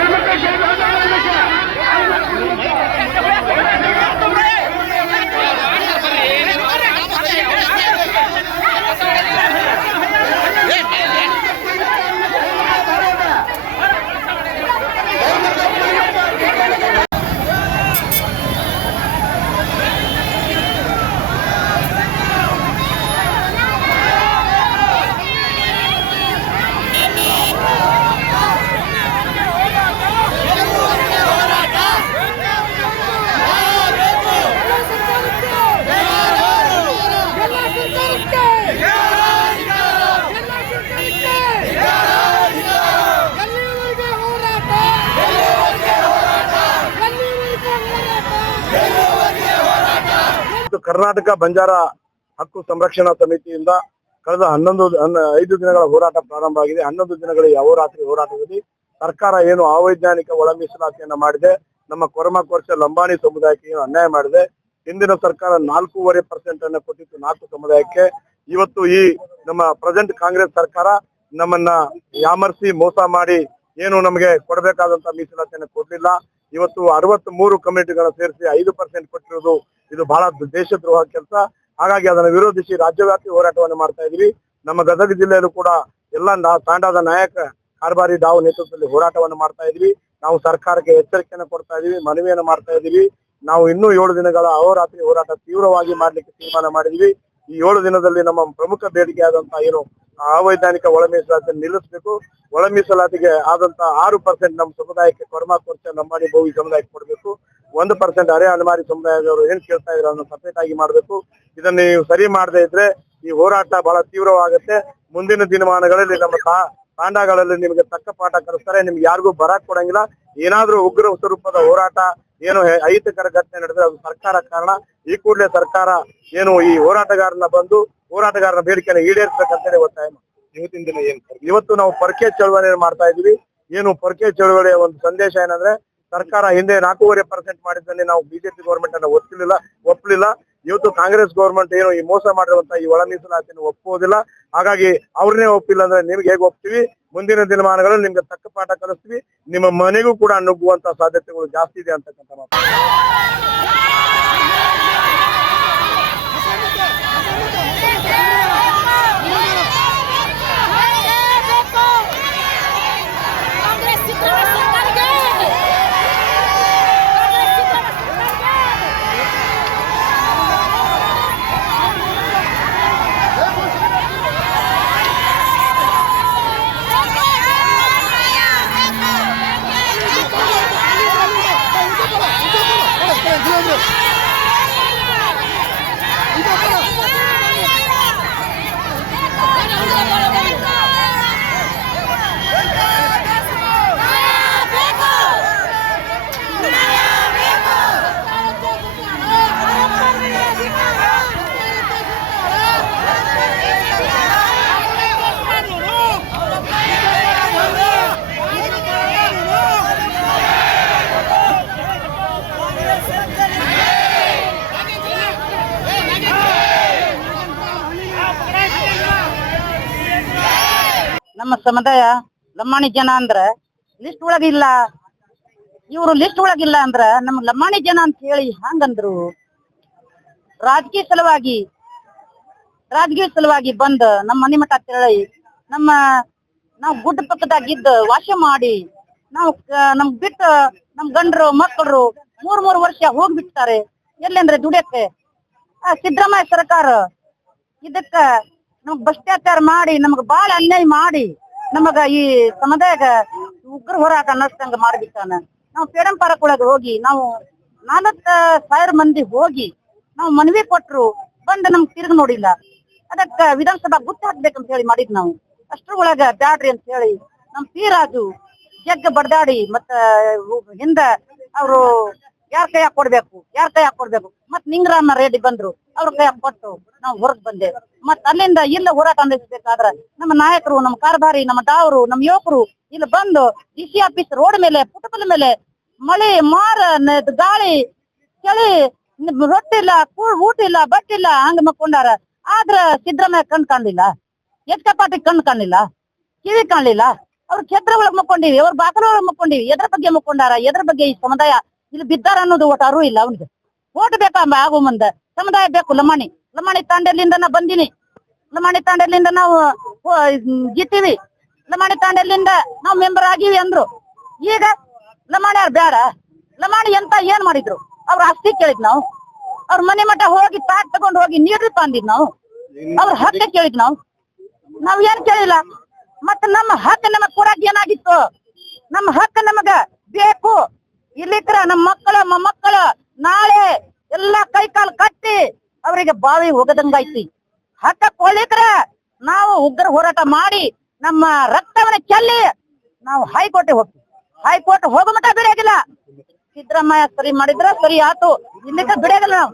ಮತ್ತು ಕರ್ನಾಟಕ ಬಂಜಾರ ಹಕ್ಕು ಸಂರಕ್ಷಣಾ ಸಮಿತಿಯಿಂದ ಕಳೆದ ಹನ್ನೊಂದು ಹನ್ನ- ಐದು ದಿನಗಳ ಹೋರಾಟ ಪ್ರಾರಂಭ ಆಗಿದೆ. ಹನ್ನೊಂದು ದಿನಗಳ ಯಾವ ರಾತ್ರಿ ಹೋರಾಟದಲ್ಲಿ ಸರ್ಕಾರ ಏನು ಅವೈಜ್ಞಾನಿಕ ಒಳ ಮೀಸಲಾತಿಯನ್ನ ಮಾಡಿದೆ? ನಮ್ಮ ಕೊರಮ ಕೋರ್ಷ ಲಂಬಾಣಿ ಸಮುದಾಯಕ್ಕೆ ಏನು ಅನ್ಯಾಯ ಮಾಡಿದೆ? ಹಿಂದಿನ ಸರ್ಕಾರ ನಾಲ್ಕೂವರೆ ಪರ್ಸೆಂಟ್ ಅನ್ನ ಕೊಟ್ಟಿತ್ತು ನಾಲ್ಕು ಸಮುದಾಯಕ್ಕೆ. ಇವತ್ತು ಈ ನಮ್ಮ ಪ್ರೆಸೆಂಟ್ ಕಾಂಗ್ರೆಸ್ ಸರ್ಕಾರ ನಮ್ಮನ್ನ ಯಾಮರ್ಸಿ ಮೋಸ ಮಾಡಿ ಏನು ನಮಗೆ ಕೊಡಬೇಕಾದಂತ ಮೀಸಲಾತಿಯನ್ನು ಕೊಡ್ಲಿಲ್ಲ. ಇವತ್ತು ಅರವತ್ತ್ ಮೂರು ಕಮ್ಯುನಿಟಿಗಳನ್ನ ಸೇರಿಸಿ ಐದು ಪರ್ಸೆಂಟ್ ಕೊಟ್ಟಿರೋದು ಇದು ಬಹಳ ದೇಶದ್ರೋಹ ಕೆಲಸ. ಹಾಗಾಗಿ ಅದನ್ನು ವಿರೋಧಿಸಿ ರಾಜ್ಯವ್ಯಾಪಿ ಹೋರಾಟವನ್ನು ಮಾಡ್ತಾ ಇದೀವಿ ನಮ್ಮ ಗದಗ ಜಿಲ್ಲೆಯಲ್ಲೂ ಕೂಡ ಎಲ್ಲ ತಾಂಡದ ನಾಯಕ ಕಾರ್ಬಾರಿ ಡಾವ್ ನೇತೃತ್ವದಲ್ಲಿ ಹೋರಾಟವನ್ನು ಮಾಡ್ತಾ ಇದೀವಿ ನಾವು ಸರ್ಕಾರಕ್ಕೆ ಎಚ್ಚರಿಕೆಯನ್ನು ಕೊಡ್ತಾ ಇದೀವಿ ಮನವಿಯನ್ನು ಮಾಡ್ತಾ ಇದೀವಿ ನಾವು ಇನ್ನೂ ಏಳು ದಿನಗಳ ಅಹೋರಾತ್ರಿ ಹೋರಾಟ ತೀವ್ರವಾಗಿ ಮಾಡ್ಲಿಕ್ಕೆ ತೀರ್ಮಾನ ಮಾಡಿದೀವಿ ಈ ಏಳು ದಿನದಲ್ಲಿ ನಮ್ಮ ಪ್ರಮುಖ ಬೇಡಿಕೆ ಆದಂತ ಏನು ಅವೈಜ್ಞಾನಿಕ ಒಳ ಮೀಸಲಾತಿಯನ್ನು ನಿಲ್ಲಿಸಬೇಕು. ಒಳ ಮೀಸಲಾತಿಗೆ ಆದಂತ ಆರು ಪರ್ಸೆಂಟ್ ನಮ್ಮ ಸಮುದಾಯಕ್ಕೆ ಕೊರಮ ಕೊರ್ಚ ನಮ್ಮಡಿ ಭೂಮಿ ಸಮುದಾಯಕ್ಕೆ ಕೊಡಬೇಕು. ಒಂದು ಪರ್ಸೆಂಟ್ ಅರೆ ಅಲೆಮಾರಿ ಸಮುದಾಯದವರು ಏನ್ ಕೇಳ್ತಾ ಇದ್ರು ಅದನ್ನು ಸಪರೇಟ್ ಆಗಿ ಮಾಡಬೇಕು. ಇದನ್ನ ನೀವು ಸರಿ ಮಾಡದೇ ಇದ್ರೆ ಈ ಹೋರಾಟ ಬಹಳ ತೀವ್ರವಾಗುತ್ತೆ. ಮುಂದಿನ ದಿನಮಾನಗಳಲ್ಲಿ ನಮ್ಮ ತಾಂಡಗಳಲ್ಲಿ ನಿಮಗೆ ತಕ್ಕ ಪಾಠ ಕಲಿಸ್ತಾರೆ. ನಿಮ್ಗೆ ಯಾರಿಗೂ ಬರಕ್ ಕೊಡಂಗಿಲ್ಲ. ಏನಾದ್ರೂ ಉಗ್ರ ಸ್ವರೂಪದ ಹೋರಾಟ ಏನು ಅಹಿತಕರ ಘಟನೆ ನಡೆದ್ರೆ ಅದು ಸರ್ಕಾರ ಕಾರಣ. ಈ ಕೂಡಲೇ ಸರ್ಕಾರ ಏನು ಈ ಹೋರಾಟಗಾರನ ಬಂದು ಹೋರಾಟಗಾರನ ಬೇಡಿಕೆಯನ್ನು ಈಡೇರಿಸಬೇಕಂತೇಳಿ ಒತ್ತಾಯ. ಇವತ್ತಿನ ದಿನ ಏನ್ ಇವತ್ತು ನಾವು ಪರ್ಕೆ ಚಳವಳಿ ಮಾಡ್ತಾ ಇದೀವಿ ಏನು ಪರ್ಕೆ ಚಳವಳಿಯ ಒಂದು ಸಂದೇಶ ಏನಂದ್ರೆ ಸರ್ಕಾರ ಹಿಂದೆ ನಾಲ್ಕೂವರೆ ಪರ್ಸೆಂಟ್ ಮಾಡಿದ್ದಲ್ಲಿ ನಾವು ಬಿಜೆಪಿ ಗೌರ್ಮೆಂಟ್ ಅನ್ನ ಒಪ್ಪಲಿಲ್ಲ ಒಪ್ಪಲಿಲ್ಲ ಇವತ್ತು ಕಾಂಗ್ರೆಸ್ ಗೌರ್ಮೆಂಟ್ ಏನು ಈ ಮೋಸ ಮಾಡಿರುವಂತ ಈ ಒಳ ಮೀಸಲಾತಿಯನ್ನು ಒಪ್ಪುವುದಿಲ್ಲ. ಹಾಗಾಗಿ ಅವ್ರನ್ನೇ ಒಪ್ಪಿಲ್ಲ ಅಂದ್ರೆ ನಿಮ್ಗೆ ಹೇಗೆ ಒಪ್ತೀವಿ? ಮುಂದಿನ ದಿನಮಾನಗಳಲ್ಲಿ ನಿಮ್ಗೆ ತಕ್ಕ ಪಾಠ ಕಲಿಸ್ತೀವಿ. ನಿಮ್ಮ ಮನೆಗೂ ಕೂಡ ನುಗ್ಗುವಂತ ಸಾಧ್ಯತೆಗಳು ಜಾಸ್ತಿ ಇದೆ ಅಂತಕ್ಕಂಥ ಮಾತು. ನಮ್ಮ ಸಮುದಾಯ ಲಂಬಾಣಿ ಜನ ಅಂದ್ರ ಲಿಸ್ಟ್ ಒಳಗಿಲ್ಲ ಇವರು ಲಿಸ್ಟ್ ಒಳಗಿಲ್ಲ ಅಂದ್ರ ನಮ್ಮ ಲಂಬಾಣಿ ಜನ ಅಂತ ಹೇಳಿ ಹಂಗಂದ್ರು ರಾಜಕೀಯ ಸಲುವಾಗಿ ರಾಜಕೀಯ ಸಲುವಾಗಿ ಬಂದ್ ನಮ್ಮ ಮನೆ ಮಠ ತೆರಳಿ ನಮ್ಮ ನಾವು ಗುಡ್ಡ ಪಕ್ಕದಾಗ ಇದ್ದ ವಾಸ ಮಾಡಿ, ನಾವು ನಮ್ ಬಿಟ್ಟ, ನಮ್ ಗಂಡರು ಮಕ್ಕಳು ಮೂರ್ ಮೂರ್ ವರ್ಷ ಹೋಗ್ಬಿಡ್ತಾರೆ ಎಲ್ಲಂದ್ರೆ ದುಡಿಯಕ್ಕೆ? ಸಿದ್ದರಾಮಯ್ಯ ಸರ್ಕಾರ ಇದಕ್ಕ ನಮಗ್ ಭ್ರಷ್ಟಾಚಾರ ಮಾಡಿ, ನಮಗ್ ಬಾಳ ಅನ್ಯಾಯ ಮಾಡಿ, ನಮಗ ಈ ಸಮುದಾಯಗ ಉಗ್ರ ಹೋರಾಟ ನಡೆಸಂಗ ಮಾಡ್ಬಿಟ್ಟಾನ. ನಾವು ಪೇಡಂ ಪಾರ್ಕ್ ಒಳಗ ಹೋಗಿ, ನಾವು ನಾಲ್ಕ ಸಾವಿರ ಮಂದಿ ಹೋಗಿ, ನಾವು ಮನವಿ ಕೊಟ್ರು, ಬಂದ್ ನಮ್ಗ್ ತಿರುಗಿ ನೋಡಿಲ್ಲ. ಅದಕ್ಕ ವಿಧಾನಸಭಾ ಗುತ್ತ ಹಾಕ್ಬೇಕಂತ ಹೇಳಿ ಮಾಡಿದ್ ನಾವು. ಅಷ್ಟ್ರ ಒಳಗ ಬ್ಯಾಡ್ರಿ ಅಂತ ಹೇಳಿ ನಮ್ ಪಿ ರಾಜು ಜಗ್ಗ ಬಡ್ದಾಡಿ ಮತ್ತ ಹಿಂದ ಅವರು ಯಾರ್ ಕೈಯಾಗ ಕೊಡ್ಬೇಕು? ಯಾರ್ ಕೈಯಾಗ ಕೊಡ್ಬೇಕು? ಮತ್ ನಿಂಗರಾಮ ರೆಡ್ಡಿ ಬಂದ್ರು, ಅವ್ರ ಕೈಯಾಗ ಕೊಟ್ಟು ನಾವು ಹೊರಗ್ ಬಂದೆ. ಮತ್ ಅಲ್ಲಿಂದ ಇಲ್ಲ ಹೋರಾಟ ನಡೆಸಬೇಕಾದ್ರ ನಮ್ಮ ನಾಯಕರು, ನಮ್ಮ ಕಾರ್ಬಾರಿ, ನಮ್ಮ ತಾವರು ನಮ್ಮ ಯುವಕರು ಇಲ್ಲಿ ಬಂದು ಡಿ ಸಿ ಆಫೀಸ್ ರೋಡ್ ಮೇಲೆ, ಪುಟಬಲ್ ಮೇಲೆ ಮಳೆ ಮಾರ ಗಾಳಿ, ಚಳಿ ನ್- ರೊಟ್ಟಿ ಇಲ್ಲ ಕೂ- ಊಟ ಇಲ್ಲ, ಬಟ್ಟೆ ಇಲ್ಲ, ಹಂಗ ಮಕ್ಕೊಂಡಾರ. ಆದ್ರ ಸಿದ್ದರಾಮಯ್ಯ ಕಣ್ ಕಾಣ್ಲಿಲ್ಲ ಎಷ್ಟ ಪಾಟಿ ಕಣ್ ಕಾಣ್ಲಿಲ್ಲ, ಕಿವಿ ಕಾಣ್ಲಿಲ್ಲ. ಅವ್ರ ಕ್ಷೇತ್ರ ಒಳಗ್ ಮಕ್ಕೊಂಡಿವಿ, ಅವ್ರ ಬಾಕಲ ಒಳಗ್ ಮಕ್ಕೊಂಡಿವಿ, ಎದ್ರ ಬಗ್ಗೆ ಮಕ್ಕೊಂಡಾರ, ಎದ್ರ ಬಗ್ಗೆ ಈ ಸಮುದಾಯ ಇಲ್ಲಿ ಬಿದ್ದಾರ ಅನ್ನೋದು ಒಟಾರು ಇಲ್ಲ ಅವನಿಗೆ. ಓಟ್ ಬೇಕಂಬ ಆಗು ಮುಂದ. ಸಮುದಾಯ ಬೇಕು, ಲಮಾಣಿ. ಲಮಾಣಿ ತಾಂಡೆಲಿಂದ ನಾ ಬಂದಿನಿ. ಲಮಾಣಿ ತಾಂಡೆಲಿಂದ ನಾವು ಗಿತ್ತೀವಿ ಲಮಾಣಿ ತಾಂಡೆಲಿಂದ ನಾವು ಮೆಂಬರ್ ಆಗಿವಿ ಅಂದ್ರು. ಈಗ ಲಮಾಣಿ ಅವ್ರು ಬೇಡ ಲಮಾಣಿ ಎಂತ ಏನ್ ಮಾಡಿದ್ರು? ಅವ್ರ ಆಸ್ತಿ ಕೇಳಿದ್ ನಾವು. ಅವ್ರ ಮನೆ ಮಠ ಹೋಗಿ ತಾಟ್ ತಗೊಂಡ್ ಹೋಗಿ ನೀರು ತಂದಿದ್ ನಾವು. ಅವ್ರ ಹಕ್ಕ ಕೇಳಿದ್ ನಾವು. ನಾವ್ ಏನ್ ಕೇಳಿಲ್ಲ. ಮತ್ತ ನಮ್ಮ ಹಕ್ಕ ನಮಗ್ ಕೊಡಕ್ ಏನಾಗಿತ್ತು? ನಮ್ಮ ಹಕ್ಕ ನಮಗ ಬೇಕು. ಇಲ್ಲಿಕ್ರ ನಮ್ಮ ಮಕ್ಕಳ ಮೊಮ್ಮಕ್ಕಳ ನಾಳೆ ಎಲ್ಲಾ ಕೈ ಕಾಲ್ ಕಟ್ಟಿ ಅವರಿಗೆ ಬಾವಿ ಹೋಗದಂಗೈತಿ ಹಕ್ಕ ಕೊಡ್ಲಿಕ್ರ ನಾವು ಉಗ್ರ ಹೋರಾಟ ಮಾಡಿ ನಮ್ಮ ರಕ್ತವನ್ನ ಚೆಲ್ಲಿ ನಾವು ಹೈಕೋರ್ಟ್ ಹೋಗ್ತೀವಿ. ಹೈಕೋರ್ಟ್ ಹೋಗೋ ಮಟ್ಟ ಬಿಡೋದಿಲ್ಲ ಸಿದ್ದರಾಮಯ್ಯ ಸರಿ ಮಾಡಿದ್ರ ಸರಿ ಆತು ಇಲ್ಲಿಕ್ಕ ಬಿಡೋದಿಲ್ಲ ನಾವು.